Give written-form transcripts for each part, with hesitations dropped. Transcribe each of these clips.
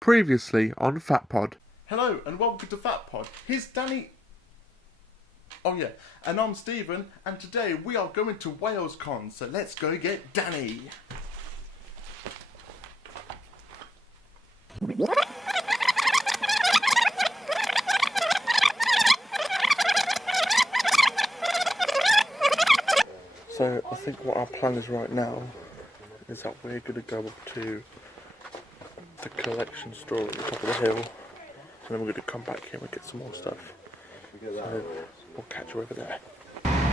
Previously on Fat Pod. Hello and welcome to Fat Pod. Here's Danny. Oh yeah, and I'm Stephen, and today we are going to WalesCon, so let's go get Danny. So I think what our plan is right now is that we're going to go up to the collection store at the top of the hill, and then we're going to come back here and get some more stuff. So we'll catch you over there.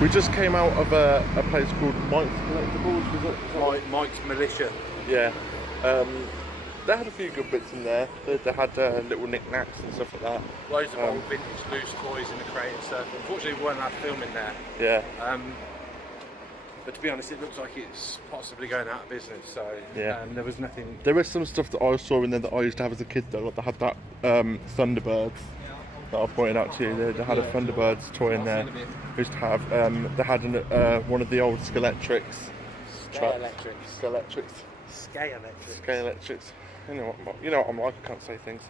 We just came out of a place called Mike's Collectibles, was it? Mike's Militia. Yeah. They had a few good bits in there. They had little knickknacks and stuff like that. Loads of old vintage loose toys in the crate and stuff. Unfortunately, we weren't allowed to film in there. Yeah. But to be honest, it looks like it's possibly going out of business. So yeah. There was nothing. There is some stuff that I saw in there that I used to have as a kid though. Like they had that Thunderbirds that I pointed out to you. They had a Thunderbirds toy in there. They used to have. They had one of the old Skeletrix. Skeletrix. You know what I'm like. I can't say things.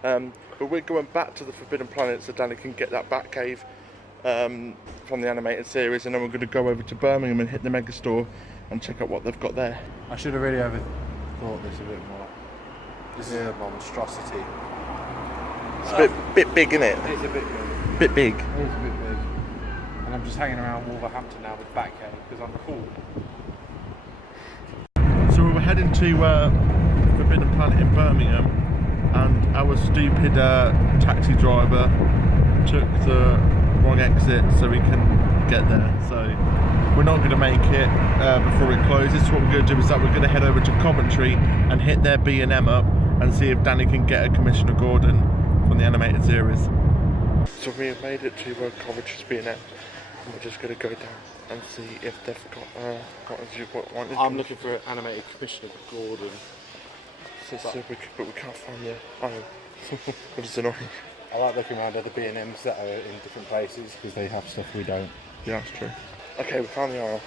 But we're going back to the Forbidden Planet so Danny can get that Batcave from the animated series, and then we're going to go over to Birmingham and hit the mega store and check out what they've got there. I should have really overthought this a bit more. This is a monstrosity. It's a bit big, isn't it? It's a bit big. Bit big. It is a bit big. And I'm just hanging around Wolverhampton now with Batcave because I'm cool. So we were heading to Forbidden Planet in Birmingham, and our stupid taxi driver took the wrong exit so we can get there. So we're not going to make it before it closes. So what we're going to do is that we're going to head over to Coventry and hit their B&M up and see if Danny can get a Commissioner Gordon from the animated series. So we have made it to Coventry's B&M, and we're just going to go down and see if they've got what I'm looking for an animated Commissioner Gordon. but we can't find the which is annoying. I like looking around other B&Ms that are in different places because they have stuff we don't. Yeah, that's true. Okay, we found the aisle.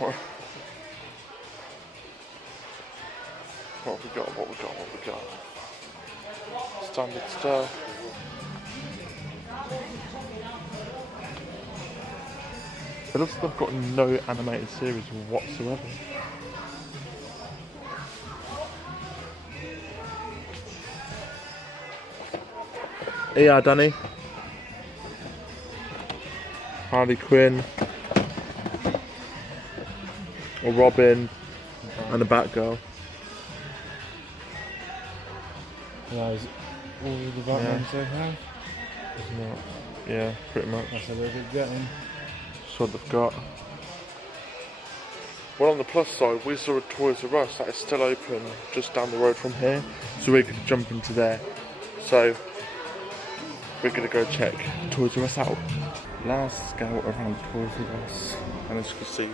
What have we got? Standard stuff. It looks like they've got no animated series whatsoever. Yeah, Danny. Harley Quinn. Or Robin. And a Batgirl. That is all the Batmans they have. Isn't it? Yeah, pretty much. That's a little bit getting. That's what they've got. Well, on the plus side, we saw a Toys R Us that is still open just down the road from here, so we're going to jump into there. So we're going to go check Toys R Us out. Last scout around Toys R Us, and as you can see,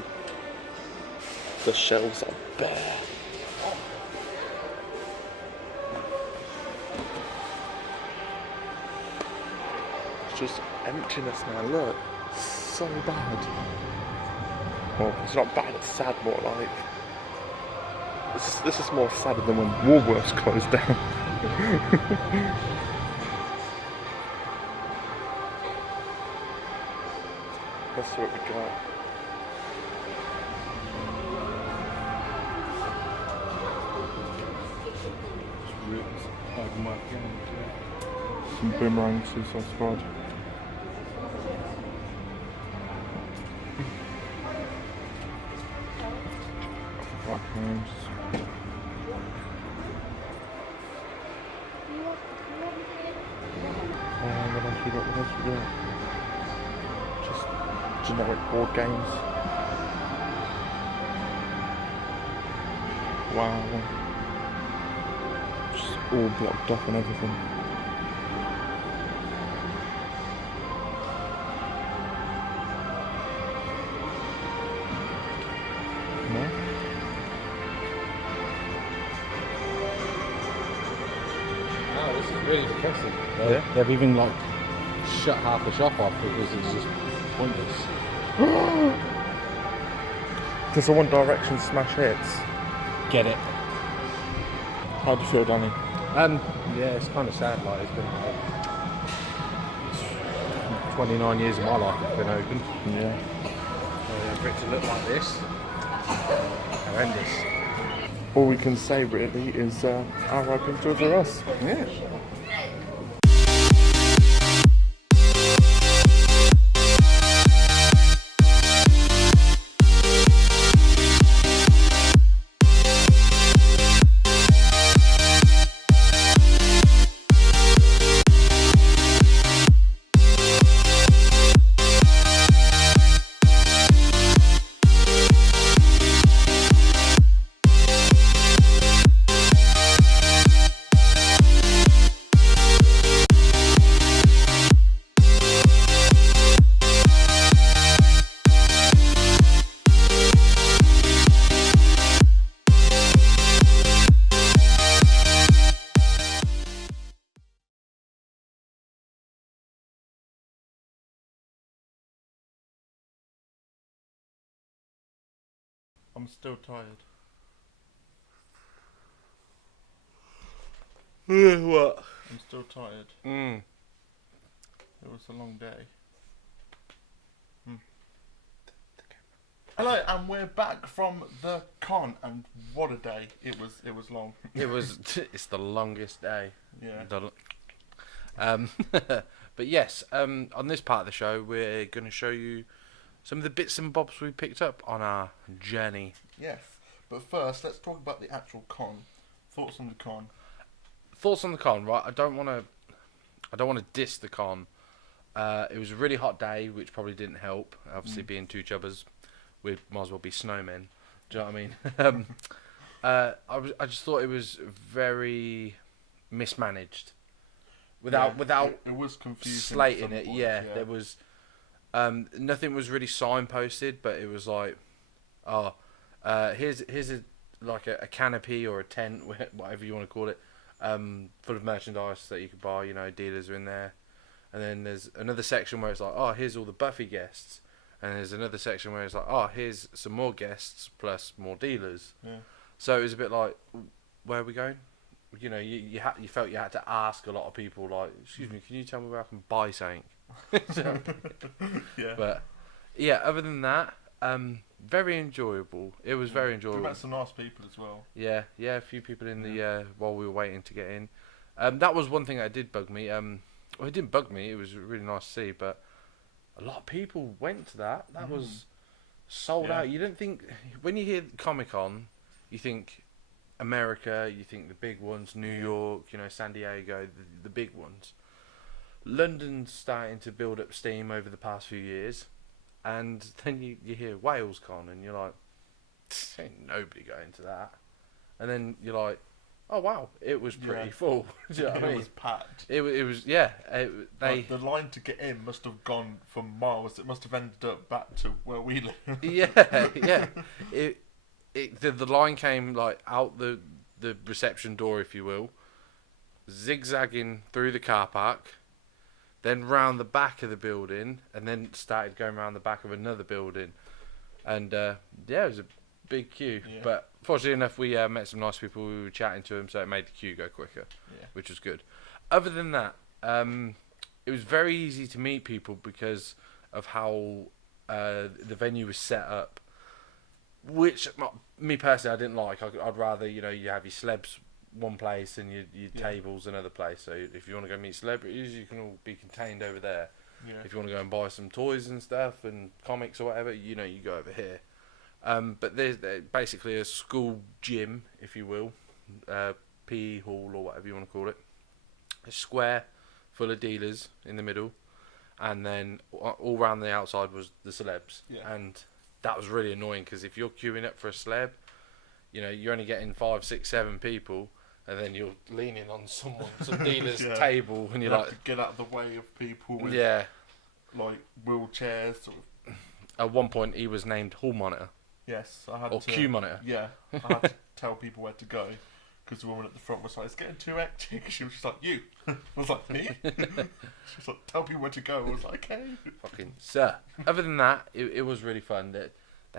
the shelves are bare. It's just emptiness now. Look, so bad. Well, it's not bad, it's sad, more like. This is more sad than when Woolworths closed down. Let's see what we got. Some Boomerang Suicide Squad. Black Rose. What else we got? Just generic board games. Wow. Just all blocked off and everything. No? Oh, this is really depressing. Yeah. They've even like shut half the shop off because it's just pointless. Does the One Direction smash hits? Get it. How do you feel, Danny? Yeah, it's kind of sad. Like it's been 29 years of my life it's been open. Yeah. For it to look like this, horrendous. All we can say really is RIP Toys R Us. Yeah. I'm still tired. What? I'm still tired. Mm. It was a long day. Hello, and we're back from the con, and what a day! It was long. It was. It's the longest day. Yeah. But yes, on this part of the show, we're going to show you some of the bits and bobs we picked up on our journey. Yes, but first, let's talk about the actual con. Thoughts on the con? Thoughts on the con, right? I don't want to diss the con. It was a really hot day, which probably didn't help. Obviously, being two chubbers, we might as well be snowmen. Do you know what I mean? I just thought it was very mismanaged. Without it was confusing. slating it, points, yeah, there was nothing was really signposted, but it was like, here's a canopy or a tent, whatever you want to call it, full of merchandise that you could buy. You know, dealers are in there, and then there's another section where it's like, oh, here's all the Buffy guests, and there's another section where it's like, oh, here's some more guests plus more dealers. Yeah. So it was a bit like, where are we going? You know, you felt you had to ask a lot of people, like, excuse me, can you tell me where I can buy something? So, Yeah. but yeah, other than that, very enjoyable. It was very We enjoyable. met some nice people as well. Yeah, a few people in the while we were waiting to get in. That was one thing that did bug me. Well, it didn't bug me. It was really nice to see, but a lot of people went to that. That was sold out. You don't think when you hear Comic-Con, you think America, you think the big ones, New York, you know, San Diego, the big ones. London's starting to build up steam over the past few years, and then you hear Wales Con, and you're like, ain't nobody going to that. And then you're like, oh wow, it was pretty full. Do you know what I mean? It was packed. It was yeah. Like, the line to get in must have gone for miles. It must have ended up back to where we live. yeah. The line came like out the reception door, if you will, zigzagging through the car park, then round the back of the building, and then started going round the back of another building, and it was a big queue. Yeah. But fortunately enough, we met some nice people. We were chatting to them, so it made the queue go quicker, which was good. Other than that, it was very easy to meet people because of how the venue was set up. Which, me personally, I didn't like. I'd rather, you know, you have your celebs one place and your tables another place. So if you want to go meet celebrities, you can all be contained over there. Yeah. If you want to go and buy some toys and stuff and comics or whatever, you know, you go over here. But there's basically a school gym, if you will, PE hall or whatever you want to call it. A square full of dealers in the middle, and then all around the outside was the celebs. Yeah. And that was really annoying because if you're queuing up for a celeb, you know, you're only getting 5, 6, 7 people, and then you're leaning on some dealer's table, and you're you like, have to get out of the way of people with like wheelchairs. At one point, he was named Hall Monitor. Yes, I had or to. Q Monitor. Yeah, I had to tell people where to go because the woman at the front was like, "It's getting too hectic." She was just like, "You." I was like, "Me?" She was like, "Tell people where to go." I was like, "Okay." Fucking sir. Other than that, it was really fun. They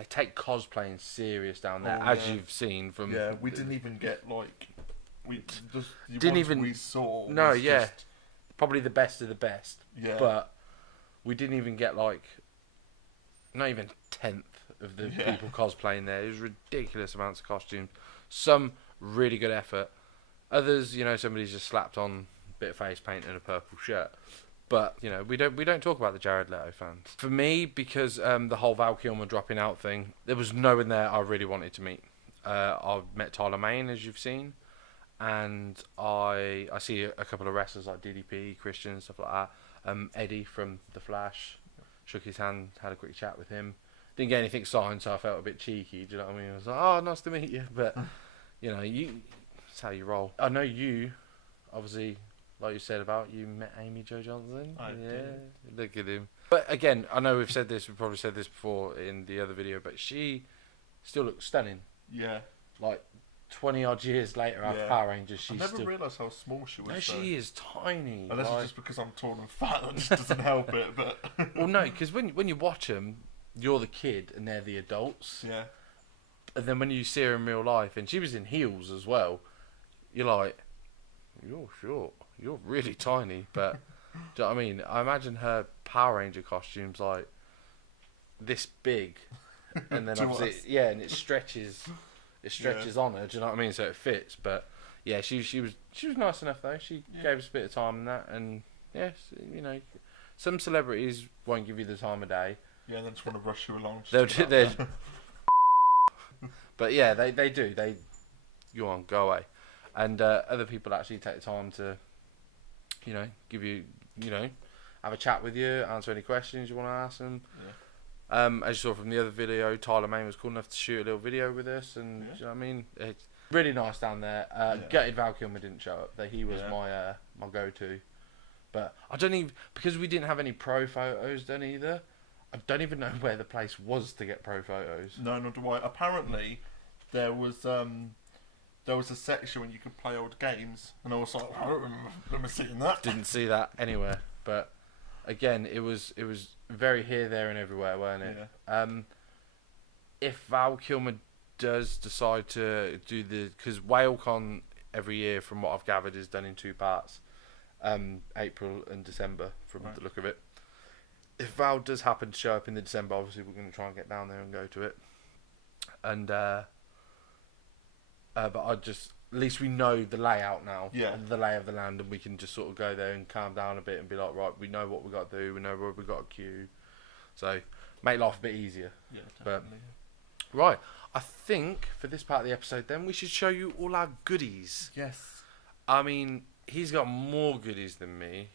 take cosplaying serious down there, as you've seen from. Yeah, we didn't even get like Didn't even we saw. No, was yeah, just, probably the best of the best. yeah. But we didn't even get like not even a tenth of the Yeah. people cosplaying there. It was ridiculous amounts of costumes. Some really good effort. Others, you know, somebody's just slapped on a bit of face paint and a purple shirt. But you know, we don't talk about the Jared Leto fans. For me, because the whole Val Kilmer dropping out thing, there was no one there I really wanted to meet. I've met Tyler Mane, as you've seen, and I see a couple of wrestlers like DDP, Christian, stuff like that. Eddie from The Flash, shook his hand, had a quick chat with him. Didn't get anything signed, so I felt a bit cheeky. Do you know what I mean? I was like, "Oh, nice to meet you," but you know, that's how you roll. I know you, obviously, like you said about you met Amy Jo Johnson. I did. Look at him. But again, I know we've probably said this before in the other video, but she still looks stunning. Yeah. Like 20 odd years later after Yeah. Power Rangers, I she's never still. realised how small she was. No, though. she is tiny. Unless like... it's just because I'm tall and fat, that just doesn't help it. But Well, no, because when you watch them, you're the kid and they're the adults. yeah, And then when you see her in real life, and she was in heels as well, you're like, you're short. You're really tiny. But do you know what I mean? I imagine her Power Ranger costumes like this big, and then To obviously, us. yeah, and it stretches. It stretches on her. Do you know what I mean? So it fits. But yeah, she was nice enough though. She gave us a bit of time in that, and yes, you know, some celebrities won't give you the time of day. yeah, and then just want to rush you along. They'll But yeah, they do. They go on, go away, and other people actually take the time to, you know, give you, you know, have a chat with you, answer any questions you want to ask them. Yeah. As you saw from the other video, Tyler Mane was cool enough to shoot a little video with us, and Yeah. do you know what I mean? It's really nice down there. Yeah. Gutted Val Kilmer didn't show up. He was Yeah. my go-to, but I don't even, because we didn't have any pro photos done either. I don't even know where the place was to get pro photos. No, nor do I. Apparently, there was a section where you could play old games, and I was like, I don't remember seeing that. Didn't see that anywhere, but again, it was very here, there, and everywhere, weren't it? Yeah. If Val Kilmer does decide to do because WhaleCon every year, from what I've gathered, is done in 2 parts, April and December, from Right. the look of it. If Val does happen to show up in the December, obviously we're going to try and get down there and go to it, and but at least we know the layout now, Yeah. the lay of the land, and we can just sort of go there and calm down a bit and be like, right, we know what we got to do, we know where we got to queue, so make life a bit easier. Yeah, But- definitely. Right, I think for this part of the episode, then we should show you all our goodies. Yes. I mean, he's got more goodies than me,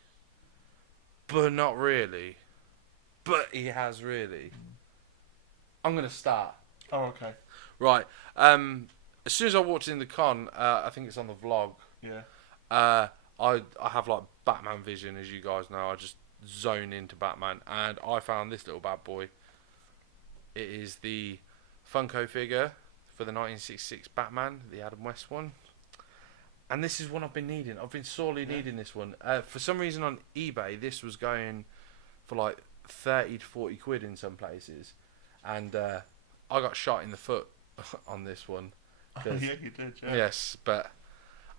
but not really. But he has really. I'm gonna start. Oh, okay. Right. As soon as I walked in the con, I think it's on the vlog. Yeah. I have like Batman vision, as you guys know. I just zone into Batman, and I found this little bad boy. It is the Funko figure for the 1966 Batman, the Adam West one. And this is one I've been needing. I've been sorely needing this one. For some reason on eBay, this was going for like 30 to 40 quid in some places. And I got shot in the foot on this one. Yeah, you did, yeah. Yes, but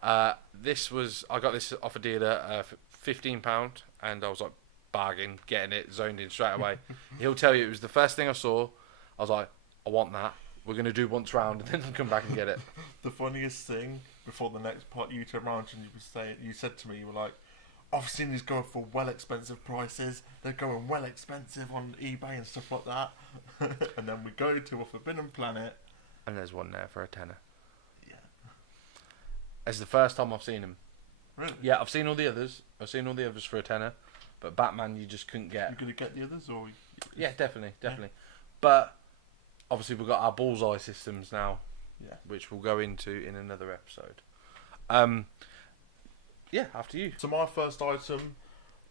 I got this off a dealer for £15, and I was like, bargain, getting it, zoned in straight away. He'll tell you it was the first thing I saw. I was like, I want that. We're going to do once round and then come back and get it. The funniest thing, before the next part, you turned around and you said to me, you were like, I've seen these go for well expensive prices. They're going well expensive on eBay and stuff like that. And then we go to a Forbidden Planet. And there's one there for a tenner. Yeah. It's the first time I've seen him. Really? Yeah, I've seen all the others. I've seen all the others for a tenner. But Batman, you just couldn't get. You gonna get the others, or? Yeah, definitely. But obviously we've got our bullseye systems now, Yeah. which we'll go into in another episode. Yeah, after you. So my first item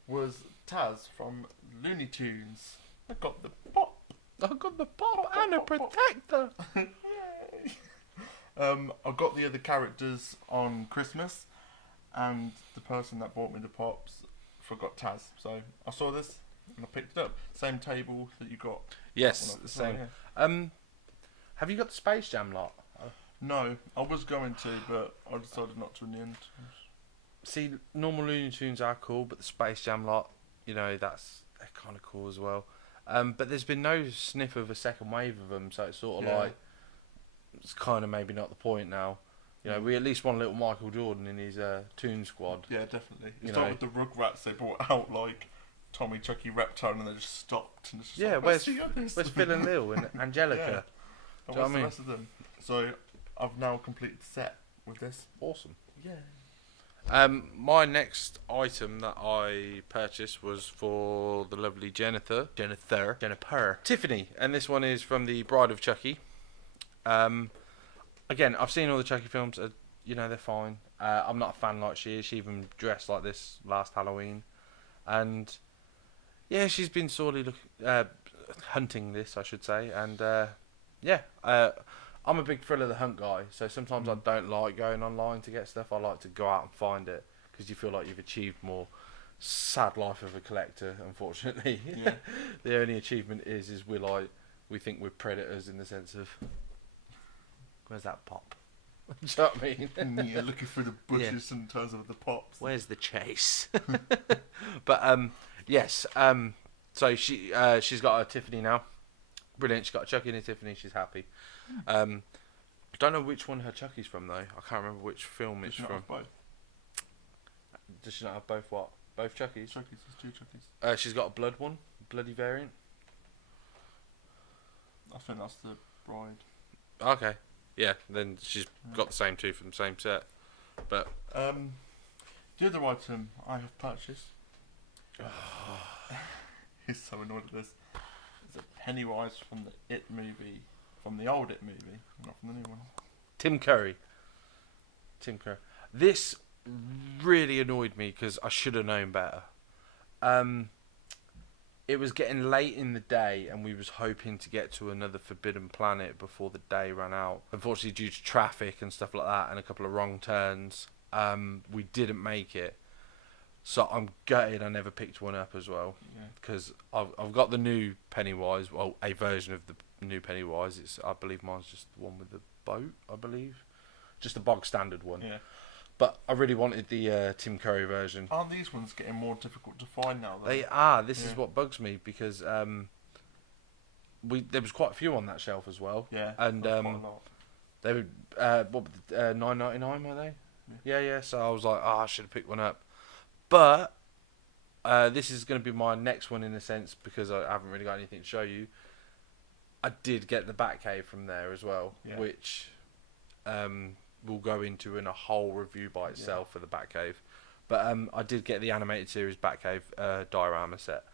was Taz from Looney Tunes. I got the pop. I got the pop and a protector. I got the other characters on Christmas, and the person that bought me the pops forgot Taz. So I saw this and I picked it up. Same table that you got. Yes, Well, same. yeah. Have you got the Space Jam lot? No, I was going to, but I decided not to in the end. See, normal Looney Tunes are cool, but the Space Jam lot, they're kind of cool as well. But there's been no sniff of a second wave of them, so it's sort of like it's kind of maybe not the point now. We at least want little Michael Jordan in his Toon Squad. Yeah, definitely. It's like with the Rugrats, they brought out like Tommy, Chucky, Reptile, and they just stopped. And it's just like, where's Phil and Lil and Angelica? And what's the rest of them? So I've now completed the set with this. Awesome. Yeah. My next item that I purchased was for the lovely Jennifer Tiffany, and this one is from the Bride of Chucky. Again, I've seen all the Chucky films. They're fine. I'm not a fan like she is. She even dressed like this last Halloween, and she's been sorely hunting this, I should say. And I'm a big Thrill of the Hunt guy, so sometimes I don't like going online to get stuff. I like to go out and find it because you feel like you've achieved more. Sad life of a collector, unfortunately. Yeah. The only achievement is we think we're predators in the sense of where's that pop? Do you know what I mean? Yeah, looking through the bushes in terms of the pops. Where's the chase? But yes. So she's got a Tiffany now. Brilliant. She's got a Chucky and a Tiffany. She's happy. I don't know which one her Chucky's from though. I can't remember which film it's from. Both? Does she not have both what? Both Chucky's? Chucky's, there's 2 Chucky's. She's got a blood one, bloody variant. I think that's the Bride. Okay. Yeah, then she's got the same 2 from the same set. But the other item I have purchased. He's so annoyed at this. It's a Pennywise from the It movie, from the old It movie, not from the new one. Tim Curry. This really annoyed me because I should have known better. It was getting late in the day and we was hoping to get to another Forbidden Planet before the day ran out. Unfortunately, due to traffic and stuff like that and a couple of wrong turns, we didn't make it. So I'm gutted I never picked one up as well, because I've got the new Pennywise, well, a version of the new Pennywise. I believe mine's just the one with the boat, I believe. Just the bog standard one. Yeah. But I really wanted the Tim Curry version. Aren't these ones getting more difficult to find now, though? They are. This is what bugs me, because there was quite a few on that shelf as well. Yeah, and quite a lot. they were $9.99, were they? Yeah. So I was like, I should have picked one up. But this is going to be my next one in a sense, because I haven't really got anything to show you. I did get the Batcave from there as well, which we'll go into in a whole review by itself for the Batcave. But I did get the animated series Batcave diorama set.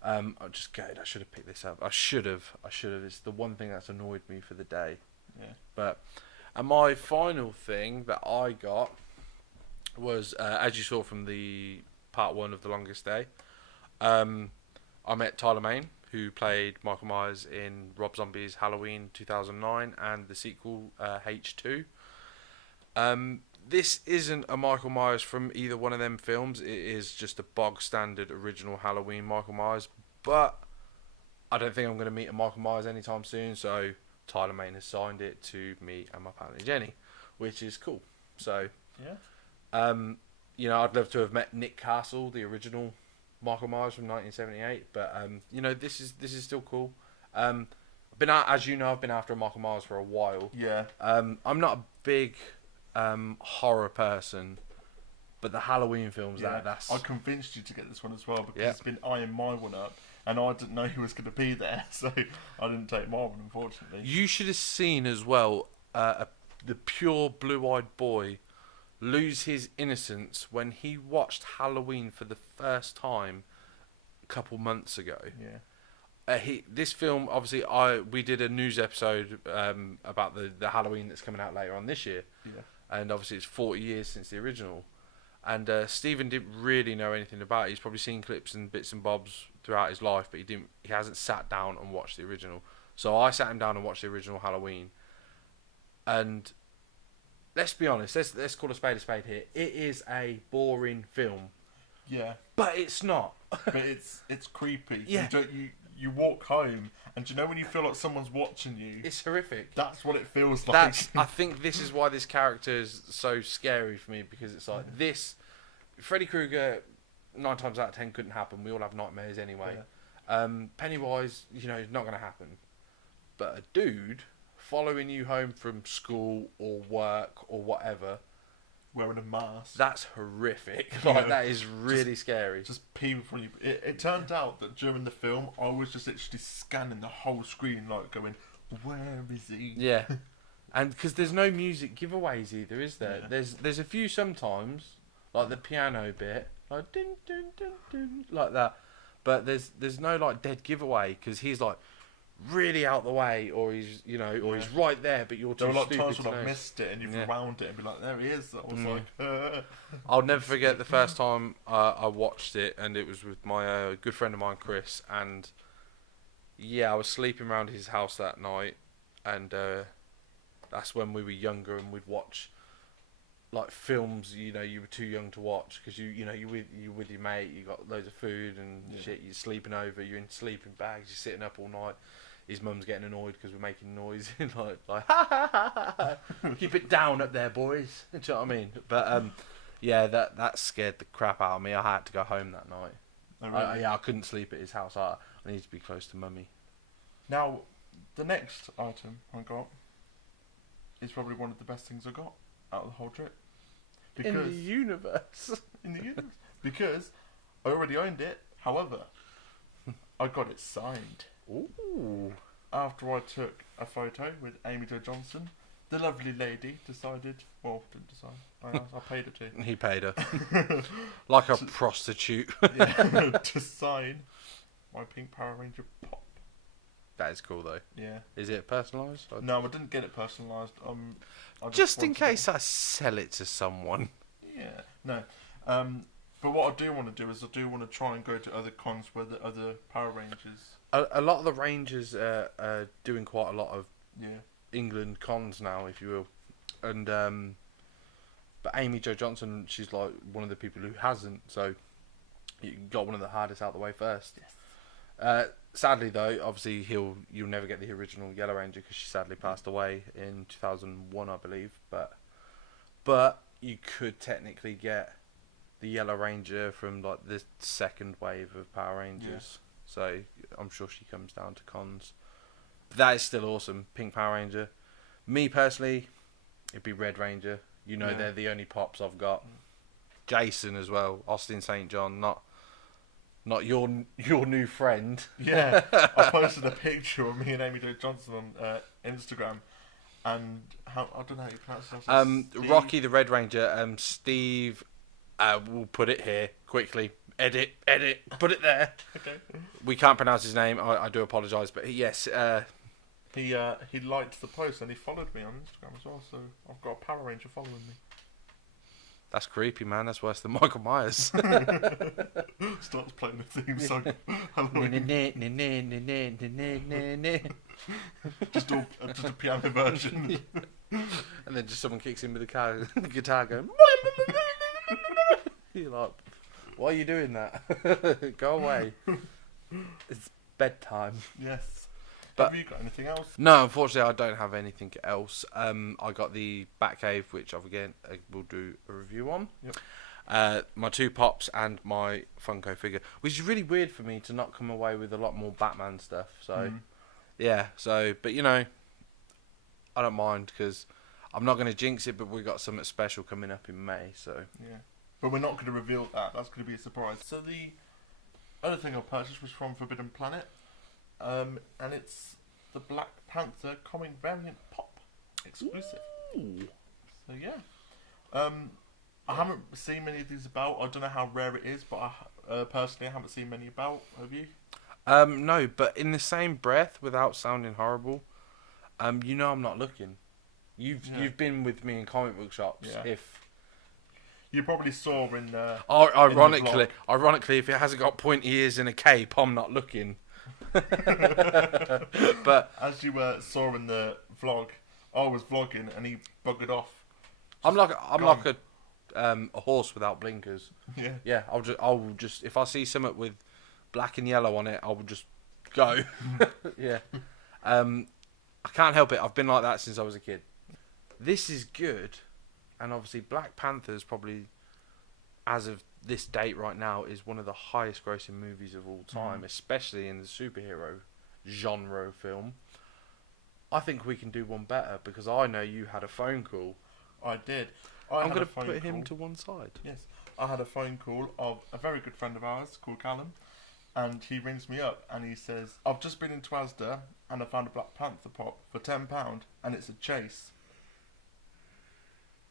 I'm just gutted. I should have picked this up. I should have. It's the one thing that's annoyed me for the day. Yeah. But and my final thing that I got was, as you saw from the part 1 of The Longest Day, I met Tyler Mane, who played Michael Myers in Rob Zombie's Halloween 2009 and the sequel H2. This isn't a Michael Myers from either one of them films. It is just a bog standard original Halloween Michael Myers. But I don't think I'm going to meet a Michael Myers anytime soon. So Tyler Mane has signed it to me and my partner Jenny, which is cool. So I'd love to have met Nick Castle, the original Michael Myers from 1978. But this is still cool. I've been after a Michael Myers for a while. Yeah. I'm not a big horror person, but the Halloween films, that's... I convinced you to get this one as well, because it's been eyeing my one up, and I didn't know who was going to be there, so I didn't take my one, unfortunately. You should have seen as well the pure blue-eyed boy lose his innocence when he watched Halloween for the first time a couple months ago. Yeah. This film, obviously, we did a news episode about the Halloween that's coming out later on this year. Yeah. And obviously it's 40 years since the original. And Stephen didn't really know anything about it. He's probably seen clips and bits and bobs throughout his life, but he hasn't sat down and watched the original. So I sat him down and watched the original Halloween. And let's be honest, let's call a spade here. It is a boring film. Yeah. But it's not. But it's creepy. Yeah. you walk home, and do you know when you feel like someone's watching you? It's horrific. That's what it feels like. I think this is why this character is so scary for me, because it's like this. Freddy Krueger, 9 times out of 10 couldn't happen. We all have nightmares anyway. Yeah. Pennywise, you know, it's not going to happen. But a dude following you home from school or work or whatever, wearing a mask. That's horrific. Like, that is really scary. Just peeping from you. It turned out that during the film, I was just literally scanning the whole screen, like going, "Where is he?" Yeah, and because there's no music giveaways either, is there? Yeah. There's a few sometimes, like the piano bit, like dun dun dun dun, like that. But there's no like dead giveaway, because he's like really out the way, or he's or he's right there, but you're too stupid. There were stupid times when to I know. missed it, and you've round it and be like, "There he is." I was like, I'll never forget the first time I watched it, and it was with my good friend of mine, Chris, and yeah, I was sleeping around his house that night, and that's when we were younger, and we'd watch like films you were too young to watch, because you're with your mate, you got loads of food and shit, you're sleeping over, you're in sleeping bags, you're sitting up all night. His mum's getting annoyed because we're making noise, like ha ha ha ha, keep it down up there, boys. Do you know what I mean? But yeah, that scared the crap out of me. I had to go home that night. Oh, really? I couldn't sleep at his house. I need to be close to mummy. Now, the next item I got is probably one of the best things I got out of the whole trip. In the universe. Because I already owned it. However, I got it signed. Ooh. After I took a photo with Amy Jo Johnson, the lovely lady didn't decide. I paid her to. He paid her. Like a prostitute. To sign my Pink Power Ranger pop. That is cool though. Yeah. Is it personalised? No, I didn't get it personalised. Just in case I sell it to someone. Yeah. No. But what I do want to do is I do want to try and go to other cons where the other Power Rangers. A lot of the Rangers are doing quite a lot of England cons now, if you will, and but Amy Jo Johnson, she's like one of the people who hasn't, so you got one of the hardest out the way first. Yes. Sadly though, obviously you'll never get the original Yellow Ranger, because she sadly passed away in 2001, I believe. But you could technically get the Yellow Ranger from like the second wave of Power Rangers. Yeah. So I'm sure she comes down to cons. But that is still awesome. Pink Power Ranger. Me personally, it'd be Red Ranger. They're the only pops I've got. Jason as well. Austin St. John. Not your new friend. Yeah. I posted a picture of me and Amy Jo Johnson on Instagram. And I don't know how you pronounce it. Rocky the Red Ranger. Steve. We'll put it here quickly. Edit, put it there. Okay. We can't pronounce his name. I do apologise, but yes. He liked the post and he followed me on Instagram as well. So I've got a Power Ranger following me. That's creepy, man. That's worse than Michael Myers. Starts playing the theme song. Just a piano version. And then just someone kicks in with the guitar going. You're like, why are you doing that? Go away. It's bedtime. Yes. But have you got anything else? No, unfortunately, I don't have anything else. I got the Batcave, which we'll do a review on. Yep. My 2 pops and my Funko figure, which is really weird for me to not come away with a lot more Batman stuff. So, yeah. So, but I don't mind, because I'm not going to jinx it, but we got something special coming up in May. So yeah. But we're not going to reveal that. That's going to be a surprise. So the other thing I purchased was from Forbidden Planet. And it's the Black Panther comic variant pop exclusive. Ooh. So yeah. I haven't seen many of these about. I don't know how rare it is, but personally I haven't seen many about. Have you? No, but in the same breath, without sounding horrible, I'm not looking. You've been with me in comic book shops. Yeah. If you probably saw in ironically, if it hasn't got pointy ears and a cape, I'm not looking. But as you saw in the vlog, I was vlogging and he buggered off. I'm like a horse without blinkers. Yeah. Yeah. I'll just if I see something with black and yellow on it, I will just go. Yeah. I can't help it. I've been like that since I was a kid. This is good, and obviously Black Panther's probably, as of this date right now, is one of the highest grossing movies of all time, especially in the superhero genre film. I think we can do one better because I know you had a phone call. I did. I'm going to put him to one side. Yes. I had a phone call of a very good friend of ours called Callum, and he rings me up and he says, I've just been into Asda and I found a Black Panther pop for £10 and it's a chase.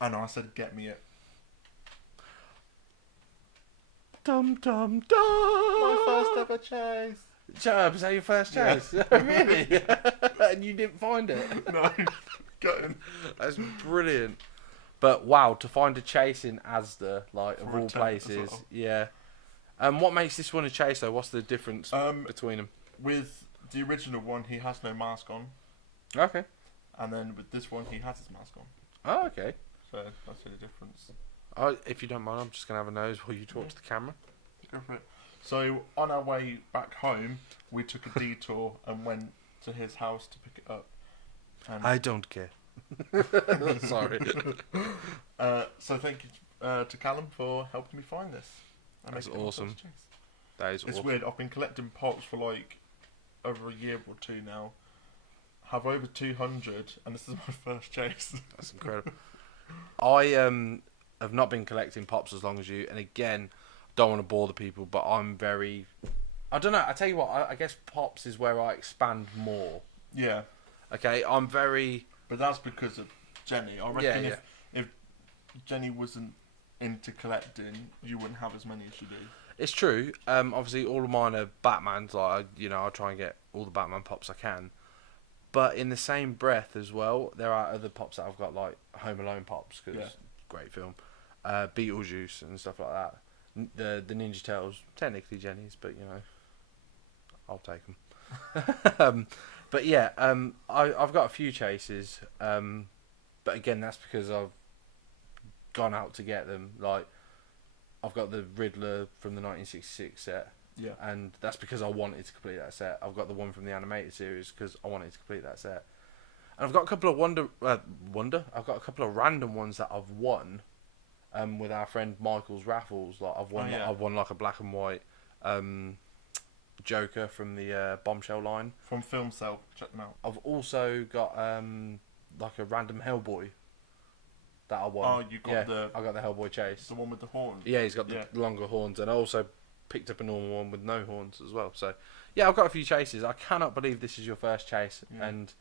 And I said, get me it. Dum dum dum! My first ever chase. Shut up, is that your first chase? Really? And you didn't find it? No, got him. That's brilliant. But wow, to find a chase in Asda, like, of For a all tent as places, well. yeah. What makes this one a chase though? What's the difference between them? With the original one, he has no mask on. Okay. And then with this one, he has his mask on. Oh, okay. So that's the difference. If you don't mind, I'm just going to have a nose while you talk to the camera. Go for it. So on our way back home, we took a detour and went to his house to pick it up. And I don't care. Sorry. so thank you to Callum for helping me find this. And That's making it my awesome. first chase. That is It's awesome. weird. I've been collecting pops for like over a year or two now. Have over 200, and this is my first chase. That's incredible. I have not been collecting pops as long as you, and again, don't want to bore the people, but I'm very... I don't know, I tell you what, I guess pops is where I expand more. Yeah, Okay, I'm very... but that's because of Jenny. I reckon Yeah, if Jenny wasn't into collecting, you wouldn't have as many as you do. It's true. Obviously, all of mine are Batmans. Like, I try and get all the Batman pops I can. But in the same breath as well, there are other pops that I've got, like Home Alone pops, because great film. Beetlejuice and stuff like that. The Ninja Turtles, technically Jenny's, but I'll take them. But yeah, I've got a few chases. But again, that's because I've gone out to get them. Like, I've got the Riddler from the 1966 set. Yeah. And that's because I wanted to complete that set. I've got the one from the animated series because I wanted to complete that set. And I've got a couple of I've got a couple of random ones that I've won, with our friend Michael's raffles. Like I've won like a black and white, Joker from the Bombshell line. From Film Cell, check them out. I've also got like a random Hellboy that I won. Oh, you got I got the Hellboy chase. the one with the horn. Yeah, he's got the longer horns, and I also picked up a normal one with no horns as well. So yeah, I've got a few chases. I cannot believe this is your first chase, and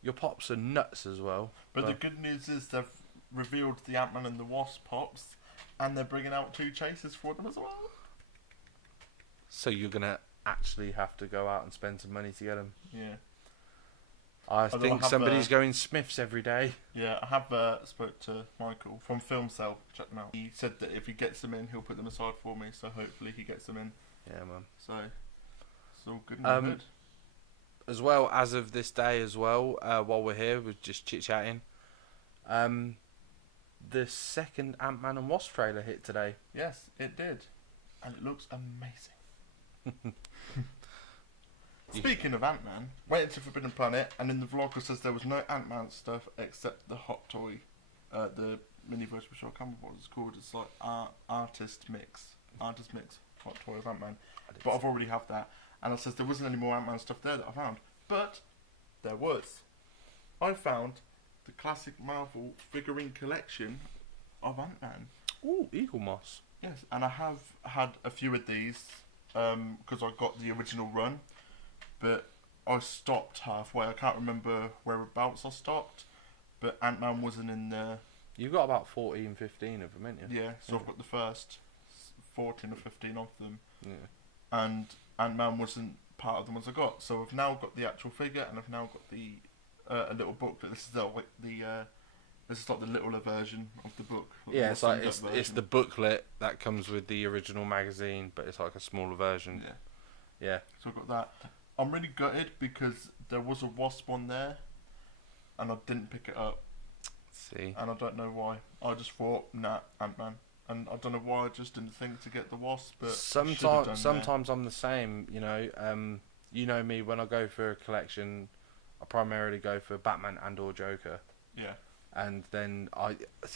your pops are nuts as well. But the good news is they've revealed the Ant-Man and the Wasp pops, and they're bringing out 2 chases for them as well. So you're gonna actually have to go out and spend some money to get them. Yeah. I think somebody's going Smiths every day. Yeah, I have spoke to Michael from Film Cell, check them out. He said that if he gets them in, he'll put them aside for me, so hopefully he gets them in. Yeah, man. So, it's all good and good. As well, as of this day as well, while we're here, we're just chit-chatting, the second Ant-Man and Wasp trailer hit today. Yes, it did. And it looks amazing. Speaking of Ant-Man, went into Forbidden Planet, and in the vlog it says there was no Ant-Man stuff except the Hot Toy, the mini version, which I can't remember what it's called. It's like Artist Mix Hot Toy of Ant-Man. But I've already have that. And it says there wasn't any more Ant-Man stuff there that I found. But there was. I found the classic Marvel figurine collection of Ant-Man. Ooh, Eagle Moss. Yes, and I have had a few of these because I got the original run, but I stopped halfway. I can't remember whereabouts I stopped, but Ant-Man wasn't in there. You've got about 14, 15 of them, haven't you? Yeah, so I've got the first 14 or 15 of them, Yeah. and Ant-Man wasn't part of the ones I got. So I've now got the actual figure, and I've now got the a little book. But this is this is like the littler version of the book. Yeah, it's like it's the booklet that comes with the original magazine, but it's like a smaller version. Yeah. So I've got that. I'm really gutted because there was a Wasp on there, and I didn't pick it up. See. And I don't know why. I just thought, nah, Ant-Man. And I don't know why I just didn't think to get the Wasp. But Sometimes I'm the same. you know me, when I go for a collection, I primarily go for Batman and or Joker. Yeah. And then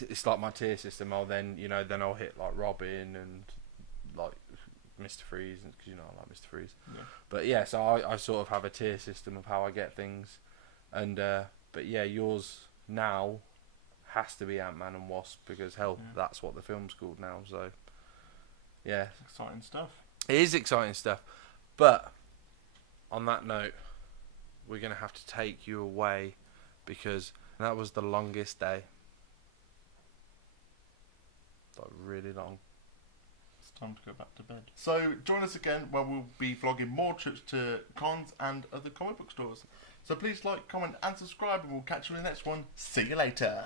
it's like my tier system. I'll then, then I'll hit like Robin and like Mr. Freeze, because I like Mr. Freeze. Yeah. But yeah, so I sort of have a tier system of how I get things, and but yeah, yours now has to be Ant-Man and Wasp, because hell, that's what the film's called now. So yeah, It's exciting stuff. it is exciting stuff. But on that note, we're gonna have to take you away, because that was the longest day. Like really long. It's time to go back to bed. So join us again where we'll be vlogging more trips to cons and other comic book stores. So please like, comment and subscribe, and we'll catch you in the next one. See you later.